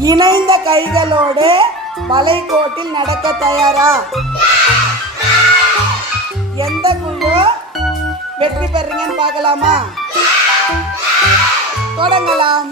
இணைந்த கைகளோடு வளைகோட்டில் நடக்க தயாரா? எந்த குழு? வெற்றி பெறுங்கன்னு பார்க்கலாமா? தொடங்கலாம்.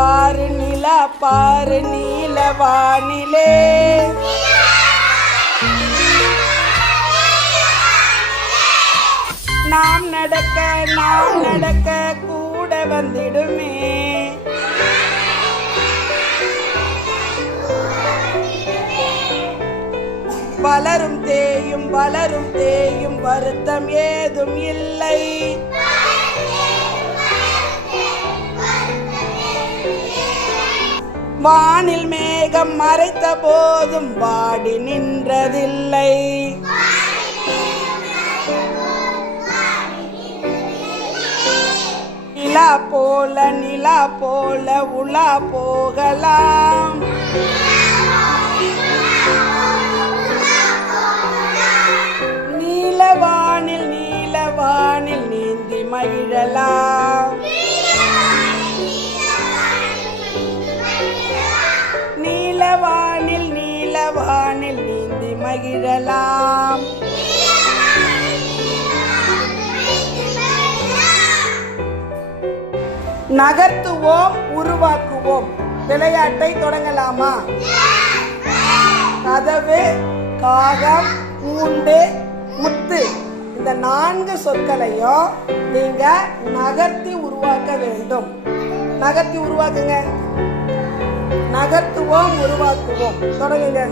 நிலா பாரு நிலா பாரு நீலவானிலே நாம் நடக்க நாம் நடக்க கூட வந்திடுமே. வளரும் தேயும் வளரும் தேயும் வருத்தம் ஏதும் இல்லை. வானில் மேகம் மறைத்த போதும் வாடி நின்றதில்லை. நிலா போல நிலா போல உலா போகலாம். நீலவானில் நீலவானில் நீந்தி மகிழலாம். மகிழலாம். நகர்த்துவோம் உருவாக்குவோம். விளையாட்டை தொடங்கலாமா? கதவு காகம் கூண்டு முத்து. இந்த நான்கு சொற்களையும் நீங்க நகர்த்தி உருவாக்க வேண்டும். நகர்த்தி உருவாக்குங்க. நகர்த்துவோம் உருவாக்குவோம். தொடங்குங்க.